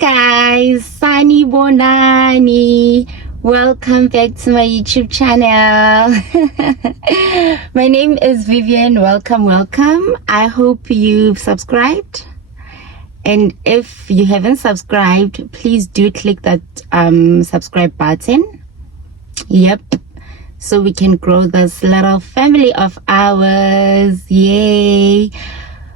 Hi guys, Sani Bonani. Welcome back to my YouTube channel. My name is Vivian. Welcome. I hope you've subscribed. And if you haven't subscribed, please do click that subscribe button. Yep. So we can grow this little family of ours. Yay.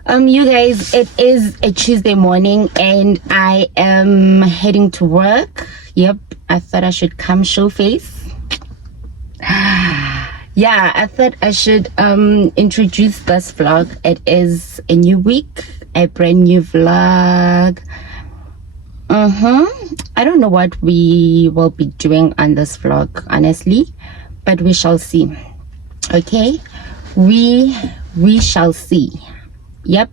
You guys, it is a Tuesday morning and I am heading to work. Yep, I thought I should come show face. Yeah, I thought I should introduce this vlog. It is a new week, a brand new vlog. I don't know what we will be doing on this vlog, honestly, but we shall see. Okay, we shall see. Yep.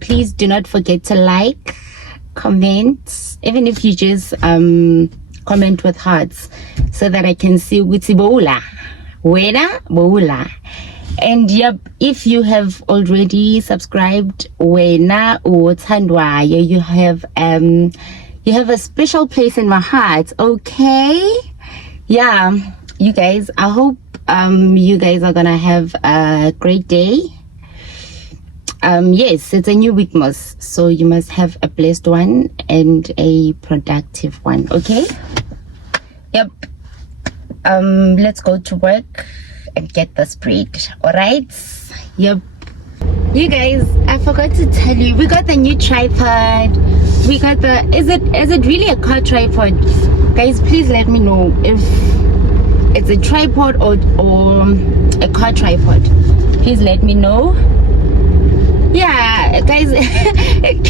Please do not forget to like, comment, even if you just comment with hearts, so that I can see Witsi Boula. Wena Boula. And yep, if you have already subscribed, Wena Uthandwa, you have a special place in my heart. Okay. Yeah, you guys, I hope you guys are gonna have a great day. Yes, it's a new week, so you must have a blessed one and a productive one. Okay. Yep. Let's go to work and get this bread. All right. Yep. You guys, I forgot to tell you, we got the new tripod. We got the is it really a car tripod? Guys, please let me know if it's a tripod or a car tripod. Please let me know. Yeah, guys, it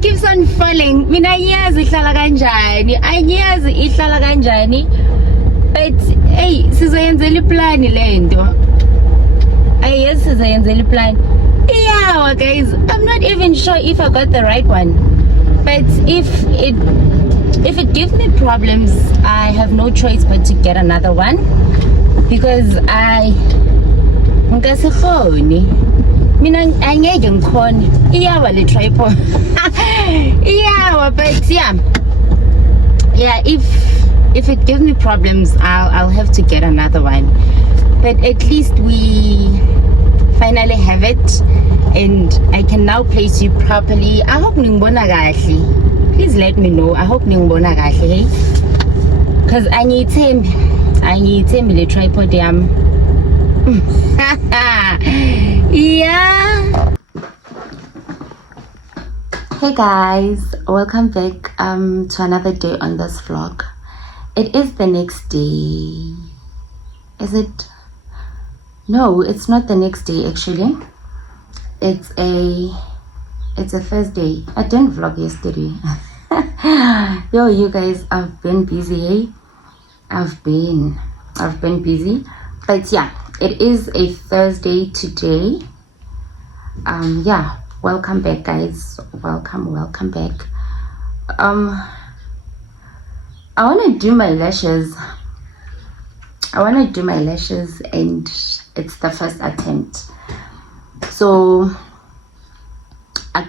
keeps on falling. Mina yazi ihlala kanjani, angiyazi ihlala kanjani. But hey, sizoyenzela iplan lento. Hey, yes, sizoyenzela iplan. Yeah, guys, I'm not even sure if I got the right one. But if it gives me problems, I have no choice but to get another one, because mina angeke ngikhone iyawa le tripod. Iyawa, but yeah, if it gives me problems, I'll have to get another one. But at least we finally have it and I can now place you properly. I hope ningibona kahle. Please let me know. I hope ningibona kahle, because I need le tripod yam. Yeah. Hey guys, welcome back to another day on this vlog. It is the next day. Is it? No, it's not the next day actually. It's a Thursday. I didn't vlog yesterday. Yo, you guys, I've been busy. I've been busy, but yeah, it is a Thursday today. Yeah, welcome back guys, welcome back. I want to do my lashes. And it's the first attempt, so I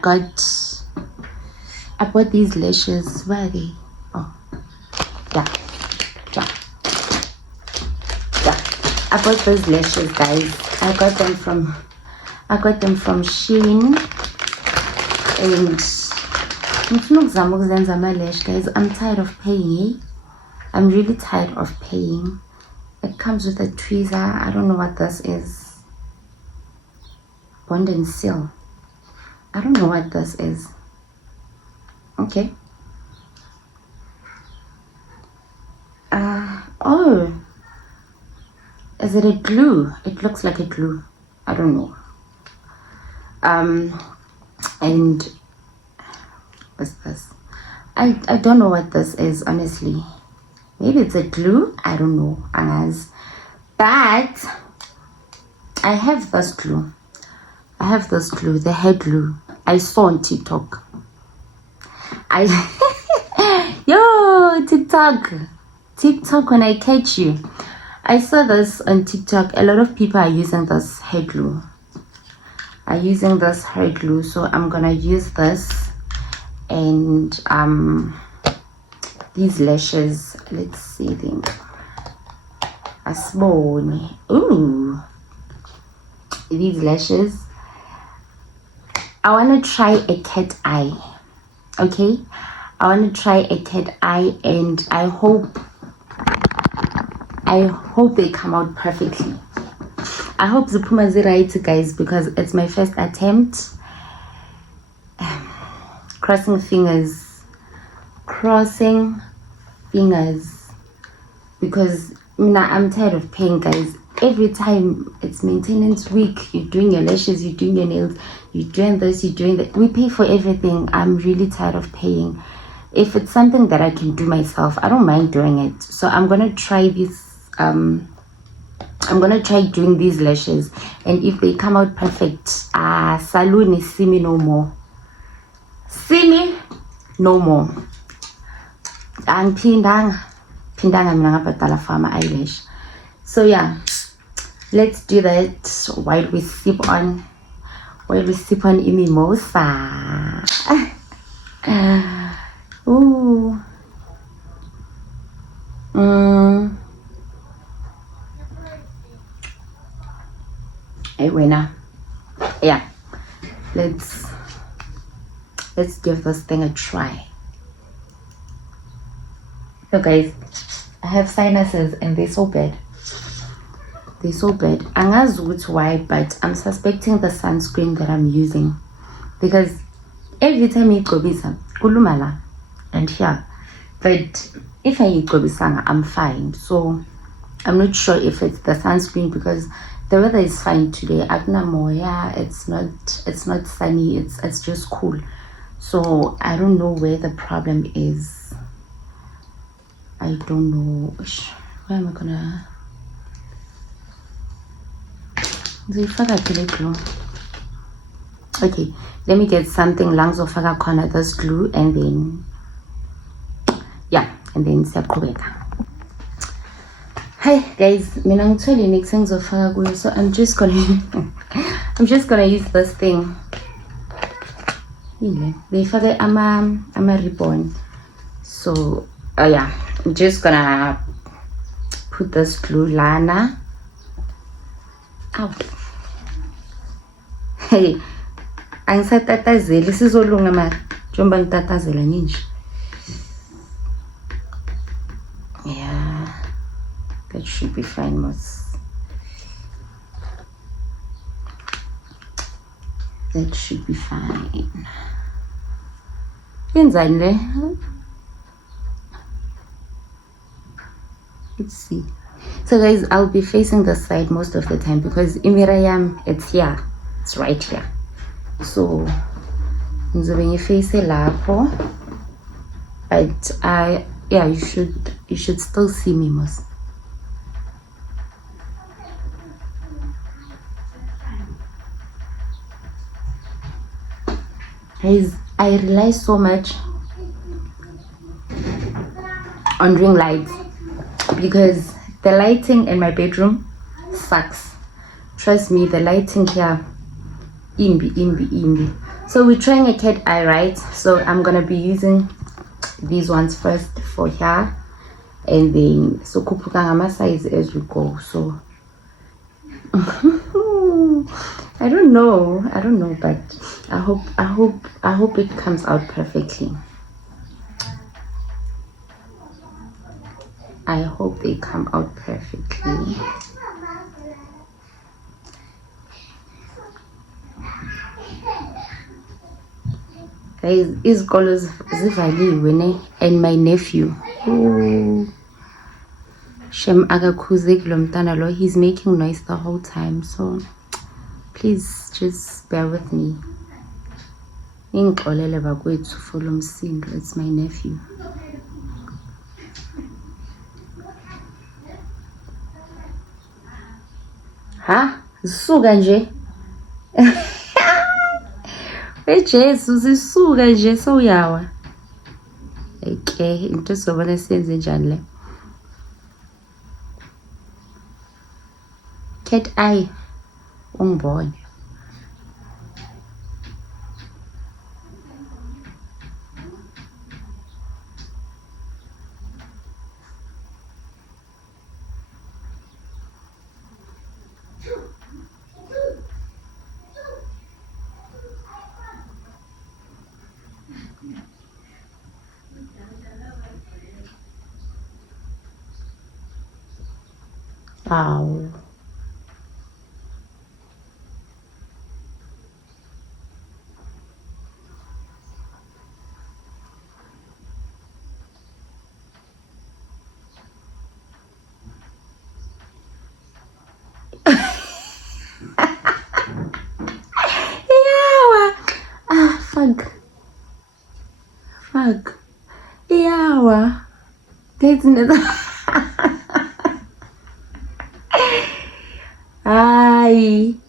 bought these lashes. Where are they? Oh yeah. I bought those lashes, guys. I got them from Shein, and guys, I'm tired of paying. I'm really tired of paying. It comes with a tweezer. I don't know what this is. Bond and seal. I don't know what this is. Okay. Oh, is it a glue? It looks like a glue. I don't know. And what's this? I don't know what this is, honestly. Maybe it's a glue. I don't know, but I have this glue. The hair glue. I saw on TikTok. Yo, TikTok, when I catch you. I saw this on TikTok. A lot of people are using this hair glue. So I'm gonna use this and these lashes, let's see them. Asboni. Ooh, these lashes. I want to try a cat eye. Okay, I want to try a cat eye, and I hope they come out perfectly. I hope the Puma is right, guys, because it's my first attempt. Crossing fingers, because I'm tired of paying, guys. Every time it's maintenance week, you're doing your lashes, you're doing your nails, you're doing this, you're doing that. We pay for everything. I'm really tired of paying. If it's something that I can do myself, I don't mind doing it. So I'm gonna try this. I'm gonna try doing these lashes, and if they come out perfect, salon is see me no more. See me no more. And pindang mina ngabhadala for my eyelash. So yeah, let's do that while we sip on a mimosa. Ooh. Hey, winner. Yeah, let's give this thing a try. So guys, I have sinuses and they're so bad. Angazi ukuthi why, but I'm suspecting the sunscreen that I'm using, because every time igqobisa kulumala and here, but if I igqobisanga, I'm fine. So I'm not sure if it's the sunscreen, because the weather is fine today. Moya, it's not sunny, it's just cool. So I don't know where the problem is. I don't know. Where am I gonna okay, let me get something lungs of corner this glue, and then yeah, and then siyaqhubeka. Hi guys, mina ngithole next engizofaka kuyo, so I'm just gonna use this thing. They fake ama ribbon. So yeah, I'm just gonna put this glue lana. Ow. Hey, angisatatazeli sizolunga mara njengoba ngitatazela nje. Yeah, that should be fine, Moss. That should be fine. Let's see. So guys, I'll be facing the side most of the time because imirayam, it's here, it's right here. So ngizobe ngiface lapho, but yeah, you should still see me, Moss. Guys, I rely so much on ring lights because the lighting in my bedroom sucks. Trust me, the lighting here, imbi. So we're trying a cat eye, right? So I'm gonna be using these ones first for here, and then so kupukanga size as we go. So I don't know, but I hope it comes out perfectly. I hope they come out perfectly. Guys, izikolo zivaliwe ne, and my nephew. Shem akakhuzeki lo mntana lo, he's making noise the whole time, so please just bear with me. Ingixolele bakwethu for lo msindo, it's my nephew. Ha? Zisuka nje. Jesu zisuka nje sowuyawa. Okay, into sobona senze njani le? Cat eye. Ungibone. Ow. Yawa. Ah, fuck. Fuck. Yawa. That's another. Hayi.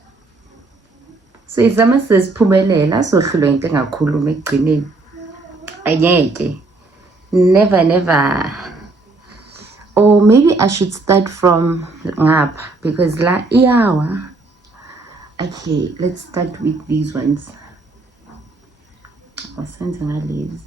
So izama sesiphumelela sohlulwa into engakhuluma ekugcineni. Angeke. Never. Or maybe I should start from ngapha because la iyawa. Okay, let's start with these ones. Asenze ngalezi.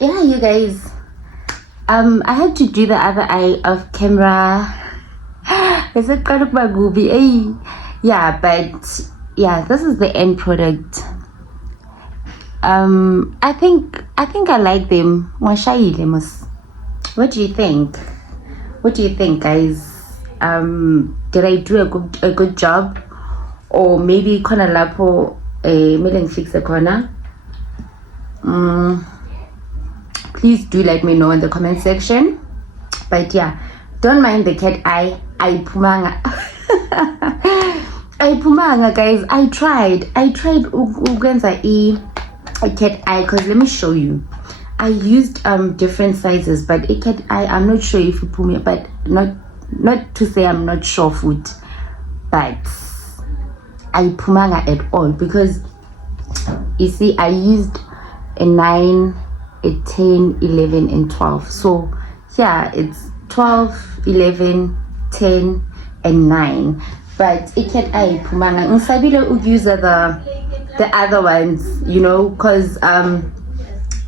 Yeah, you guys, I had to do the other eye off camera. Is it kind of Magubi? Yeah, but yeah, this is the end product. I think I like them. What do you think? What do you think, guys? Did I do a good job? Or maybe kona lapo milling fix a corner? Please do let me know in the comment section. But yeah, don't mind the cat eye. I pumanga. I pumanga, guys. I tried ugenza a cat eye, because let me show you. I used different sizes, but a cat eye, I'm not sure if you put me, but not to say I'm not sure food, but I pumanga at all, because you see I used a 9, a 10, 11 and 12. So yeah, it's 12, 11, 10 and 9. But it can I pumanga ngisabile ukuza the other ones, you know, because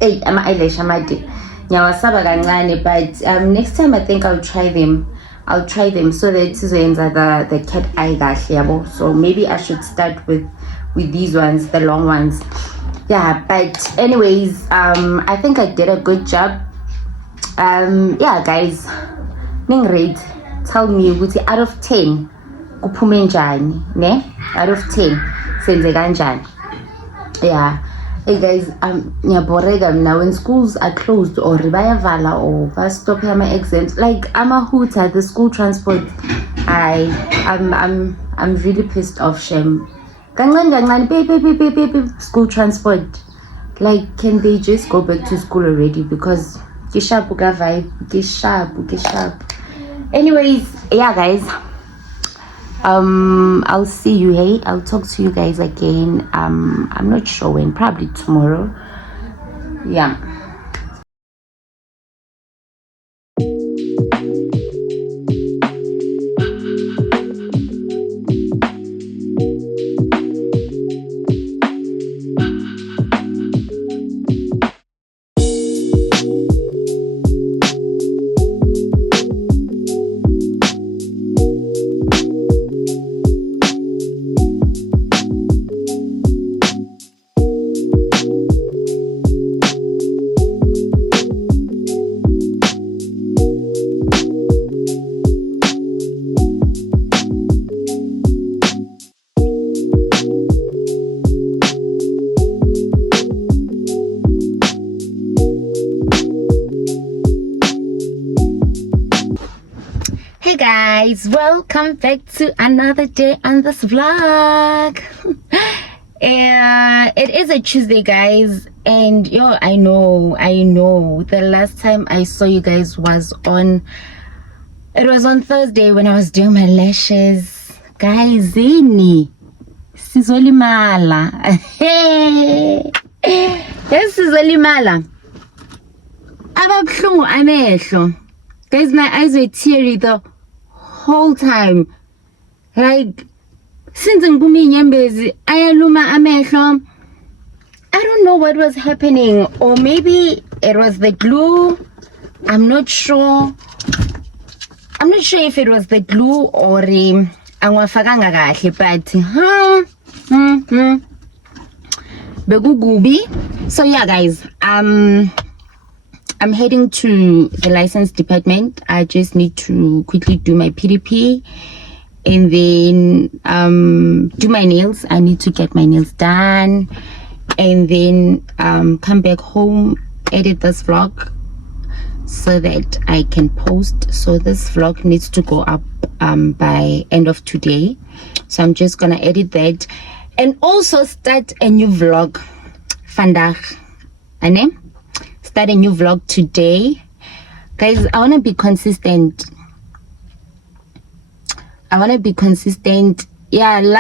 hey, ama eyelash amade nyawasaba kancane, but next time I think I'll try them so that sizoyenza the cat eye kahle yabo. So maybe I should start with these ones, the long ones. Yeah, but anyways, I think I did a good job. Yeah, guys, ning rate, tell me ukuthi out of 10 kuphume njani, ne? Out of 10 senze kanjani? Yeah. Hey guys, ngiyaboreka now when schools are closed or bayavala or bastop my exams. Like I'm a hooter, the school transport. I'm really pissed off, Shem. School transport. Like, can they just go back to school already? Because kishapuka vibe, anyways, yeah guys, I'll see you. Hey, I'll talk to you guys again. I'm not sure when, probably tomorrow. Yeah. Hey guys, welcome back to another day on this vlog. It is a Tuesday, guys, and I know the last time I saw you guys was on Thursday when I was doing my lashes. Guys, sizolimala. Yes, sizolimala. Ababhlungu amehlo. Guys, my eyes were teary the whole time. Like, since ngiphume inyembezi ayaluma amehlo. I don't know what was happening, or maybe it was the glue. I'm not sure if it was the glue or angwafakanga kahle, but begugubi. So yeah guys, I'm heading to the license department. I just need to quickly do my PDP and then do my nails. I need to get my nails done and then come back home, edit this vlog so that I can post. So this vlog needs to go up by end of today. So I'm just gonna edit that and also start a new vlog. Vandaag, ane? start a new vlog today. Guys, I want to be consistent. Yeah,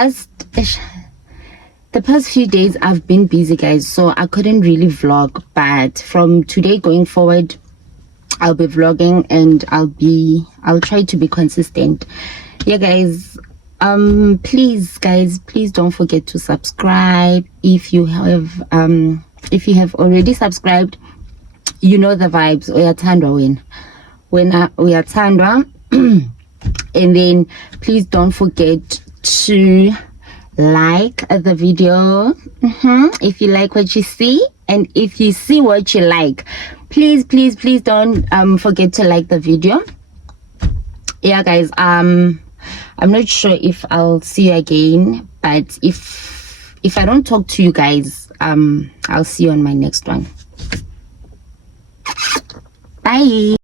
the past few days I've been busy, guys, so I couldn't really vlog, but from today going forward I'll be vlogging and I'll try to be consistent. Yeah, guys, please don't forget to subscribe. If you have already subscribed, you know the vibes. Uyathandwa uyathandwa. And then please don't forget to like the video if you like what you see, and if you see what you like, please don't forget to like the video. Yeah, guys, I'm not sure if I'll see you again, but if I don't talk to you guys, I'll see you on my next one. Bye.